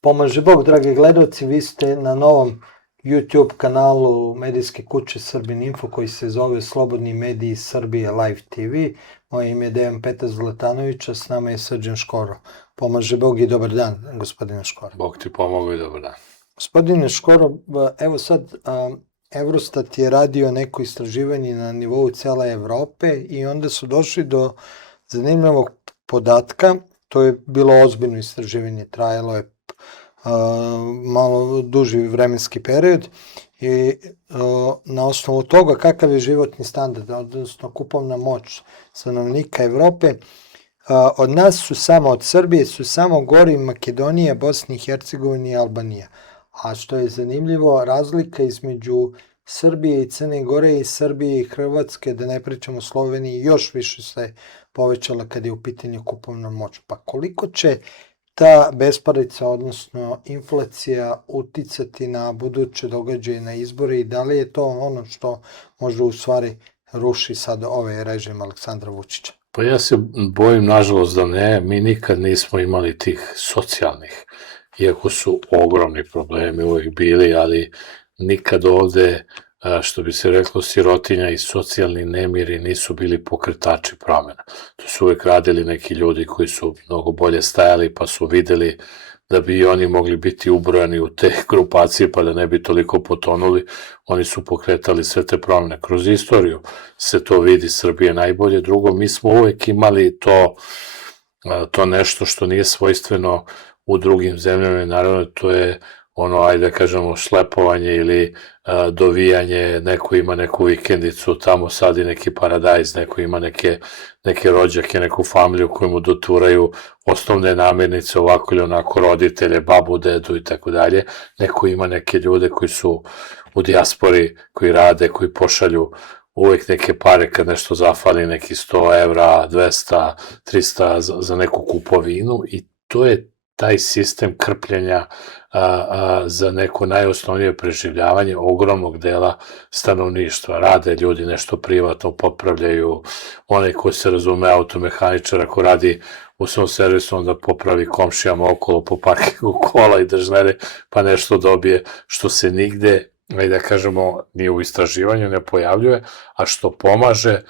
Pomaže Bog, dragi gledalci, vi ste na novom YouTube kanalu medijske kuće Srbin Info koji se zove Slobodni mediji Srbije Live TV. Moje ime je Dejan Petar Zlatanović, a s nama je Srđan Škoro. Pomaže Bog i dobar dan, gospodine Škoro. Bog ti pomogao i dobar dan. Gospodine Škoro, evo sad Eurostat je radio neko istraživanje na nivou cele Evrope i onda su došli do zanimljivog podatka. To je bilo ozbiljno istraživanje, trajalo je malo duži vremenski period i na osnovu toga kakav je životni standard, odnosno kupovna moć stanovnika Evrope, od nas su samo, od Srbije su samo gori Makedonija, Bosna i Hercegovina i Albanija. A što je zanimljivo, razlika između Srbije i Crne Gore i Srbije i Hrvatske, da ne pričamo o Sloveniji, još više se povećala kad je u pitanju kupovna moć. Pa koliko će ta besparica, odnosno inflacija, uticati na buduće događaje, na izbore i da li je to ono što možda u stvari ruši sad ovaj režim Aleksandra Vučića? Pa ja se bojim, nažalost, da ne. Mi nikad nismo imali tih socijalnih, iako su ogromni problemi uvijek bili, ali nikad ovde, što bi se reklo, sirotinja i socijalni nemiri nisu bili pokretači promjena. To su uvijek radili neki ljudi koji su mnogo bolje stajali, pa su videli da bi i oni mogli biti ubrojani u te grupacije, pa da ne bi toliko potonuli. Oni su pokretali sve te promjene. Kroz istoriju se to vidi, Srbije najbolje. Drugo, mi smo uvijek imali to nešto što nije svojstveno u drugim zemljama, naravno to je ono, ajde da kažemo, šlepovanje ili dovijanje, neko ima neku vikendicu, tamo sadi neki paradajz, neko ima neke rođake, neku familiju koju mu doturaju osnovne namirnice, ovako ili onako, roditelje, babu, dedu i tako dalje. Neko ima neke ljude koji su u dijaspori, koji rade, koji pošalju uvek neke pare kad nešto zafali, neki 100 evra, 200, 300 za neku kupovinu i to je taj sistem krpljenja za neko najosnovnije preživljavanje ogromnog dela stanovništva. Rade ljudi nešto privatno, popravljaju, onaj ko se razume, automehaničar, ako radi u svom servisu, onda popravi komšijama okolo po parkingu kola i držnere, pa nešto dobije, što se nigde, da kažemo, ni u istraživanju ne pojavljuje, a što pomaže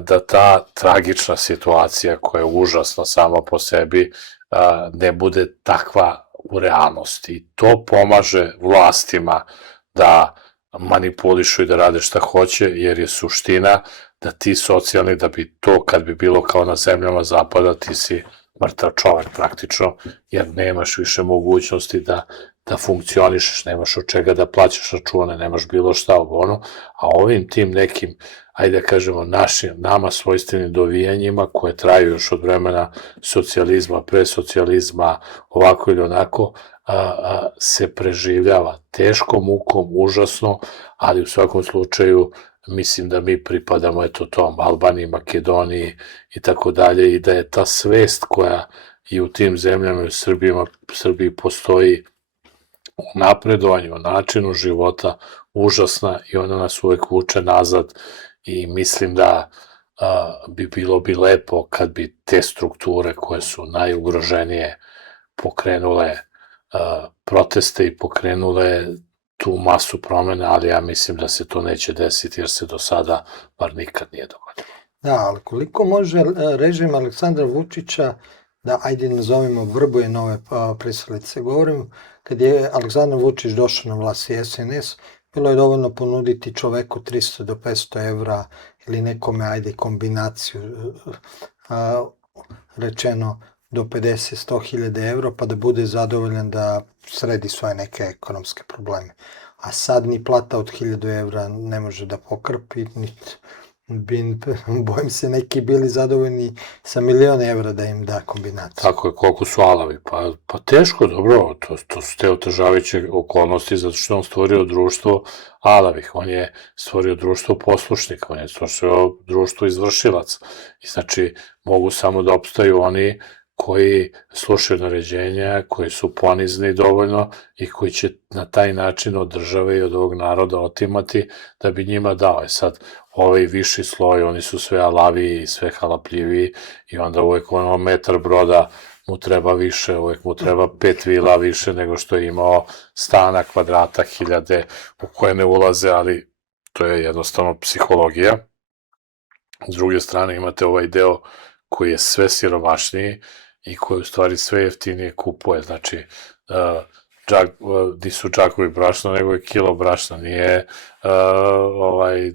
da ta tragična situacija koja je užasna sama po sebi ne bude takva u realnosti. To pomaže vlastima da manipulišu i da rade šta hoće, jer je suština da ti socijalni, da bi to kad bi bilo kao na zemljama zapada, ti si mrtav čovek praktično, jer nemaš više mogućnosti da funkcionišeš, nemaš od čega da plaćaš račune, nemaš bilo šta ono, a ovim tim nekim, ajde da kažemo, nama svojstvenim dovijanjima koje traju još od vremena socijalizma, presocijalizma, ovako ili onako, se preživljava teškom mukom, užasno, ali u svakom slučaju mislim da mi pripadamo tom Albaniji, Makedoniji i tako dalje i da je ta svest koja i u tim zemljama i u Srbiji postoji u napredovanju, u načinu života užasna i ona nas uvek vuče nazad i mislim da bi bilo lepo kad bi te strukture koje su najugroženije pokrenule proteste i pokrenule tu masu promjena, ali ja mislim da se to neće desiti jer se do sada bar nikad nije dogodilo. Da, ali koliko može režim Aleksandra Vučića da, ajde nazovimo, vrbuje nove pristalice. Govorim, kad je Aleksandar Vučić došao na vlast i SNS, bilo je dovoljno ponuditi čoveku 300 do 500 evra ili nekome, ajde, kombinaciju, rečeno do 50-100 hiljada evra, pa da bude zadovoljan da sredi svoje neke ekonomske probleme. A sad ni plata od 1000 evra ne može da pokrpi, bojim se neki bili zadovoljni sa 1.000.000 evra da im da kombinaciju. Tako je, koliko su alavi. Pa teško, dobro, to su te otežavajuće okolnosti, zato što on stvorio društvo alavih, on je stvorio društvo poslušnika, on je stvorio društvo izvršilaca. I znači, mogu samo da opstaju oni koji slušaju naređenja, koji su ponizni dovoljno i koji će na taj način od države i od ovog naroda otimati da bi njima dao. Sad, ovaj viši sloj, oni su sve alaviji i sve halapljiviji i onda uvek metar broda mu treba više, uvek mu treba 5 vila više nego što je imao, stana, kvadrata, hiljade u koje ne ulaze, ali to je jednostavno psihologija. S druge strane imate ovaj deo koji je sve siromašniji i koji u stvari sve jeftinije kupuje, znači nisu džakovi brašna, nego je kilo brašna,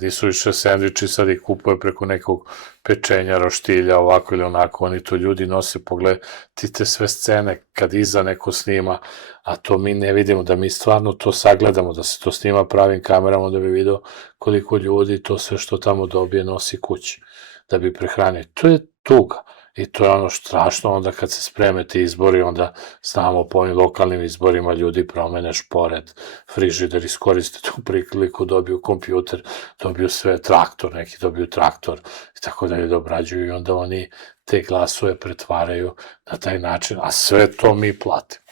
nisu više sendviči, sad ih kupuje preko nekog pečenja, roštilja, ovako ili onako, oni to ljudi nose, pogledajte sve scene kad iza neko snima, a to mi ne vidimo, da mi stvarno to sagledamo, da se to snima pravim kamerama, da bi vidio koliko ljudi to sve što tamo dobije nosi kući, da bi prehranio. To je tuga. I to je ono strašno, onda kad se spreme ti izbori, onda znamo po ovim lokalnim izborima ljudi promene šporet, frižider, iskoriste tu priliku, dobiju kompjuter, dobiju sve traktor, neki dobiju traktor i tako da je obrađuju i onda oni te glasove pretvaraju na taj način, a sve to mi platimo.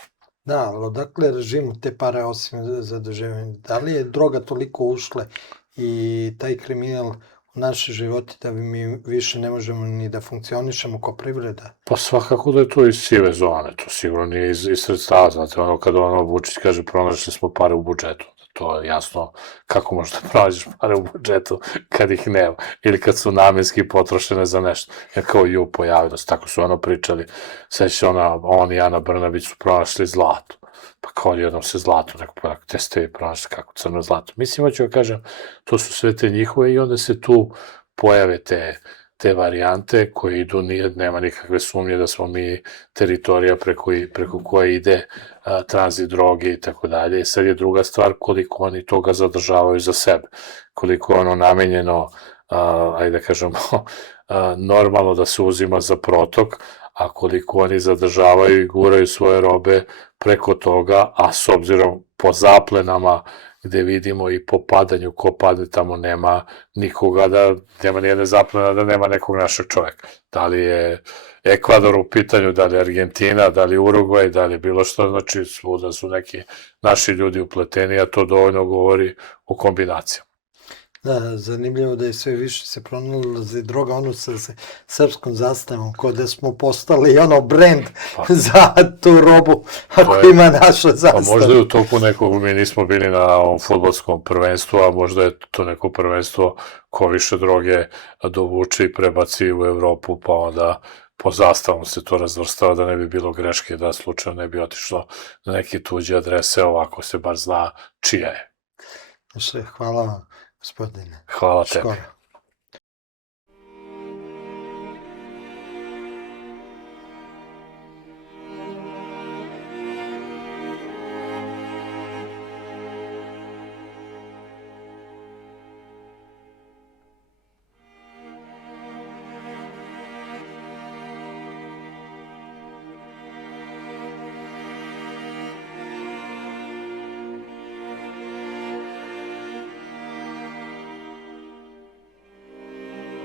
Da, ali odakle režimu te pare osim zaduživanja? Da li je droga toliko ušle i taj kriminal u naše živote da mi više ne možemo ni da funkcionišemo kao privreda? Pa svakako da je to iz sive zone, to sigurno nije iz sredstava, znate, ono kada Vučić kaže pronašli smo pare u budžetu, to je jasno kako možeš da pronađeš pare u budžetu kad ih nema, ili kad su namenski potrošene za nešto, jer kao pojavilo se, tako su ono pričali, sveći on i Ana Brnabić su pronašli zlato, pa kao jednom se zlato, neko pa gde ste vi pronašli, kako crno zlato. Mislim, hoću da kažem, to su sve te njihove i onda se tu pojave te varijante koje idu, nema nikakve sumnje da smo mi teritorija preko koje ide tranzit droge i tako dalje. I sad je druga stvar koliko oni toga zadržavaju za sebe, koliko je ono namenjeno, ajde da kažemo, normalno da se uzima za protok, a koliko oni zadržavaju i guraju svoje robe preko toga, a s obzirom po zaplenama gde vidimo i po padanju, ko pade tamo nema nikoga, nema nijedne zaplena da nema nekog našeg čoveka. Da li je Ekvador u pitanju, da li je Argentina, da li je Urugvaj, da li je bilo što, znači svuda su neki naši ljudi upleteni, a to dovoljno govori o kombinacijama. Da, zanimljivo da je sve više se pronalazi droga sa srpskom zastavom, kao da smo postali brend za tu robu, ako ima naša zastava. Pa možda je u toku nekog, mi nismo bili na ovom fudbalskom prvenstvu, a možda je to neko prvenstvo ko više droge dovuče i prebaci u Evropu, pa onda po zastavom se to razvrstava da ne bi bilo greške, da slučajno ne bi otišlo na neke tuđe adrese, ovako se bar zna čija je. Hvala vam, gospodine. Hvala tebi.